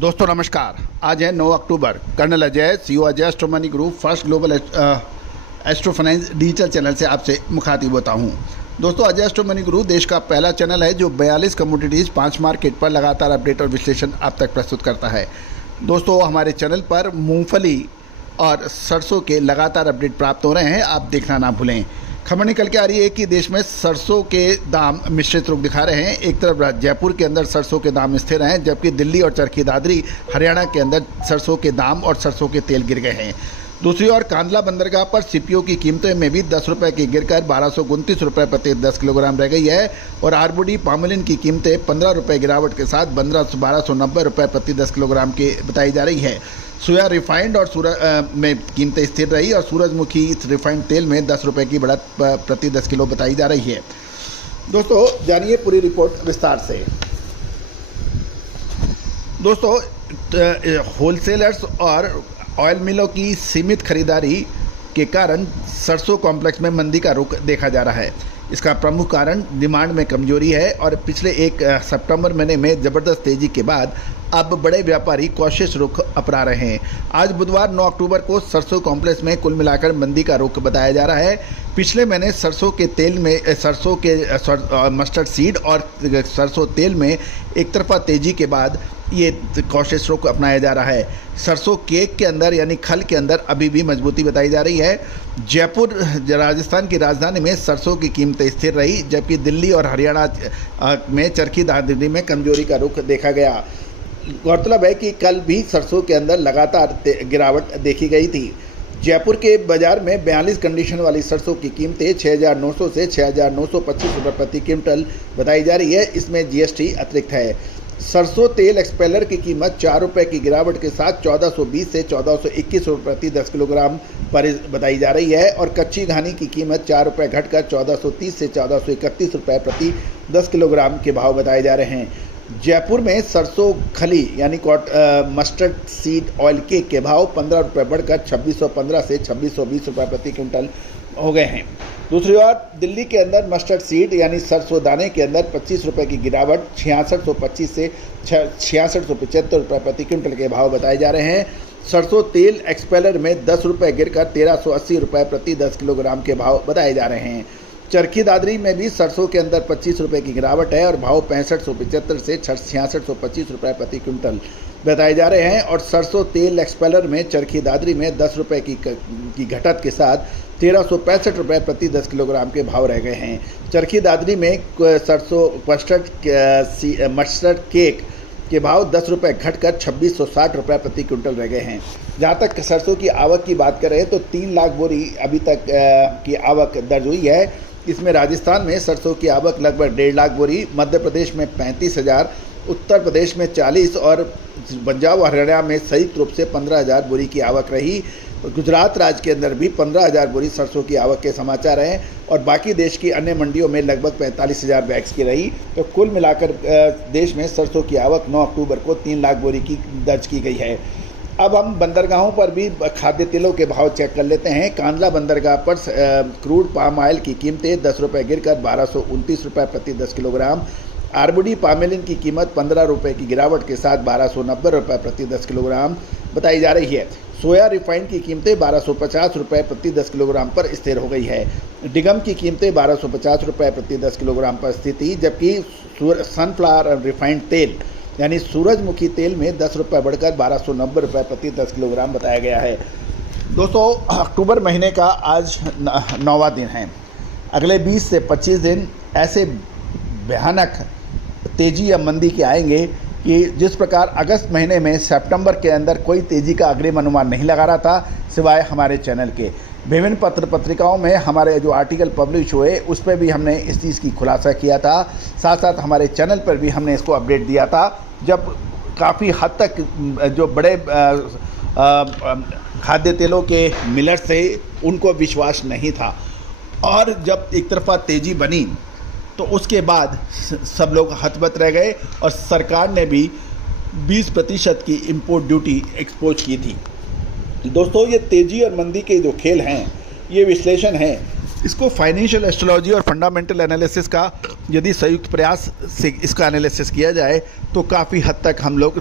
दोस्तों नमस्कार। आज है 9 अक्टूबर। Colonel Ajay, CEO Ajay astro money group, first global astro finance digital channel से आपसे मुखातिब होता हूं। दोस्तों, अजय एस्ट्रो मनी ग्रुप देश का पहला चैनल है जो 42 कमोडिटीज़ 5 मार्केट पर लगातार अपडेट और विश्लेषण आप तक प्रस्तुत करता है। दोस्तों, हमारे चैनल पर मूंगफली और सरसों के लगातार अपडेट प्राप्त हो रहे हैं, आप देखना ना भूलें। खबर निकल के आ रही है कि देश में सरसों के दाम मिश्रित रुख दिखा रहे हैं। एक तरफ जयपुर के अंदर सरसों के दाम स्थिर हैं, जबकि दिल्ली और चरखी दादरी हरियाणा के अंदर सरसों के दाम और सरसों के तेल गिर गए हैं। दूसरी ओर कांडला बंदरगाह पर सीपीओ की कीमतें में भी 10 रुपये की गिरकर 1229 रुपये प्रति 10 किलोग्राम रह गई है और आरबीडी पामोलिन की कीमतें 15 रुपये गिरावट के साथ 1290 रुपये प्रति 10 किलोग्राम की बताई जा रही है। सोया रिफाइंड और में कीमतें स्थिर रही और सूरजमुखी रिफाइंड तेल में 10 रुपये की बढ़त प्रति 10 किलो बताई जा रही है। दोस्तों, जानिए पूरी रिपोर्ट विस्तार से। दोस्तों, होलसेलर्स और ऑयल मिलों की सीमित खरीदारी के कारण सरसों कॉम्प्लेक्स में मंदी का रुख देखा जा रहा है। इसका प्रमुख कारण डिमांड में कमजोरी है और पिछले एक सितंबर महीने में ज़बरदस्त तेजी के बाद अब बड़े व्यापारी कॉशियस रुख अपना रहे हैं। आज बुधवार 9 अक्टूबर को सरसों कॉम्प्लेक्स में कुल मिलाकर मंदी का रुख बताया जा रहा है। पिछले महीने सरसों के तेल में सरसों के मस्टर्ड सीड और सरसों तेल में एक तरफा तेजी के बाद ये कॉशियस रुख अपनाया जा रहा है। सरसों केक के अंदर यानी खल के अंदर अभी भी मजबूती बताई जा रही है। जयपुर राजस्थान की राजधानी में सरसों की कीमतें स्थिर रही, जबकि दिल्ली और हरियाणा में चरखी दादरी में कमजोरी का रुख देखा गया। गौरतलब है कि कल भी सरसों के अंदर लगातार गिरावट देखी गई थी। जयपुर के बाजार में 42 कंडीशन वाली सरसों की कीमतें 6,900 से 6,925 रुपये प्रति क्विंटल बताई जा रही है। इसमें जीएसटी अतिरिक्त है। सरसों तेल एक्सपेलर की कीमत 4 रुपये की गिरावट के साथ 1420 से 1421 रुपये प्रति 10 किलोग्राम पर बताई जा रही है और कच्ची घानी की कीमत 4 रुपये घटकर 1430 से 1431 रुपये प्रति 10 किलोग्राम के भाव बताए जा रहे हैं। जयपुर में सरसों खली यानी मस्टर्ड सीड ऑयल केक के भाव 15 रुपये बढ़कर 2615 से 2620 रुपये प्रति क्विंटल हो गए हैं। दूसरी ओर दिल्ली के अंदर मस्टर्ड सीड यानी सरसों दाने के अंदर 25 रुपये की गिरावट 6625 से 6675 रुपये प्रति क्विंटल के भाव बताए जा रहे हैं। सरसों तेल एक्सपेलर में 10 रुपये गिरकर 1380 रुपये प्रति 10 किलोग्राम के भाव बताए जा रहे हैं। चरखी दादरी में भी सरसों के अंदर 25 रुपये की गिरावट है और भाव 6575 से 6625 रुपये प्रति क्विंटल बताए जा रहे हैं और सरसों तेल एक्सपेलर में चरखी दादरी में 10 रुपये की घटत के साथ 1365 रुपये प्रति 10 किलोग्राम के भाव रह गए हैं। चरखी दादरी में सरसों मस्टर्ड केक के भाव 10 रुपये घटकर 2660 रुपये प्रति क्विंटल रह गए हैं। जहाँ तक सरसों की आवक की बात करें तो 3 लाख बोरी अभी तक की आवक दर्ज हुई है। इसमें राजस्थान में सरसों की आवक लगभग 1.5 लाख बोरी, मध्य प्रदेश में 35,000, उत्तर प्रदेश में 40 और पंजाब और हरियाणा में संयुक्त रूप से 15,000 बोरी की आवक रही। गुजरात राज्य के अंदर भी 15,000 बोरी सरसों की आवक के समाचार हैं और बाकी देश की अन्य मंडियों में लगभग 45,000 बैग्स की रही। तो कुल मिलाकर देश में सरसों की आवक 9 अक्टूबर को 3 लाख बोरी की दर्ज की गई है। अब हम बंदरगाहों पर भी खाद्य तेलों के भाव चेक कर लेते हैं। कांडला बंदरगाह पर क्रूड पाम ऑयल की कीमतें 10 रुपये गिरकर 1229 रुपये प्रति 10 किलोग्राम, आरबीडी पामोलिन की कीमत 15 रुपये की गिरावट के साथ 1290 रुपये प्रति 10 किलोग्राम बताई जा रही है। सोया रिफाइंड की कीमतें 1250 रुपये प्रति 10 किलोग्राम पर स्थिर हो गई है। डिगम की कीमतें 1250 रुपये प्रति 10 किलोग्राम पर स्थित थी, जबकि सनफ्लावर रिफाइंड तेल यानी सूरजमुखी तेल में 10 रुपये बढ़कर 1290 रुपये प्रति 10 किलोग्राम बताया गया है। दोस्तों, अक्टूबर महीने का आज 9वां दिन है। अगले 20 से 25 दिन ऐसे भयानक तेजी या मंदी के आएंगे कि जिस प्रकार अगस्त महीने में सितंबर के अंदर कोई तेजी का अग्रिम अनुमान नहीं लगा रहा था सिवाय हमारे चैनल के। विभिन्न पत्र पत्रिकाओं में हमारे जो आर्टिकल पब्लिश हुए उस पर भी हमने इस चीज़ की खुलासा किया था। साथ साथ हमारे चैनल पर भी हमने इसको अपडेट दिया था, जब काफ़ी हद तक जो बड़े खाद्य तेलों के मिलर्स थे उनको विश्वास नहीं था और जब एक तरफा तेज़ी बनी तो उसके बाद सब लोग हतबत रह गए और सरकार ने भी 20% की इंपोर्ट ड्यूटी एक्सपोज की थी। दोस्तों, ये तेज़ी और मंदी के जो खेल हैं, ये विश्लेषण है, इसको फाइनेंशियल एस्ट्रोलॉजी और फंडामेंटल एनालिसिस का यदि संयुक्त प्रयास से इसका एनालिसिस किया जाए तो काफ़ी हद तक हम लोग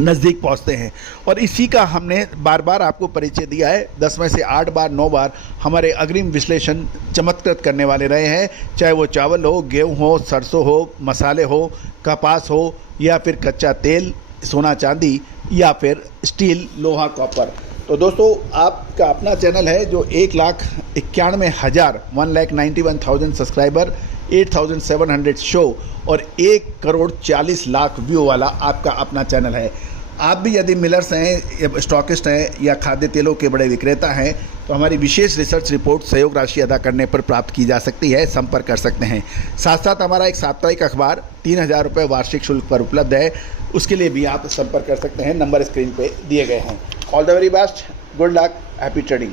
नज़दीक पहुंचते हैं। और इसी का हमने बार बार आपको परिचय दिया है। 10 में से 8 बार 9 बार हमारे अग्रिम विश्लेषण चमत्कृत करने वाले रहे हैं, चाहे वो चावल हो, गेहूं हो, सरसों हो, मसाले हो, कपास हो, या फिर कच्चा तेल, सोना चांदी, या फिर स्टील, लोहा, कॉपर। तो दोस्तों, आपका अपना चैनल है जो 1,91,000 1,91,000 सब्सक्राइबर, 8,700 शो और 1,40,00,000 व्यू वाला आपका अपना चैनल है। आप भी यदि मिलर्स हैं, स्टॉकिस्ट हैं या खाद्य तेलों के बड़े विक्रेता हैं, तो हमारी विशेष रिसर्च रिपोर्ट सहयोग राशि अदा करने पर प्राप्त की जा सकती है, संपर्क कर सकते हैं। साथ साथ हमारा एक साप्ताहिक अखबार 3,000 रुपये वार्षिक शुल्क पर उपलब्ध है, उसके लिए भी आप संपर्क कर सकते हैं। नंबर स्क्रीन पे दिए गए हैं। All the very best, good luck, happy trading.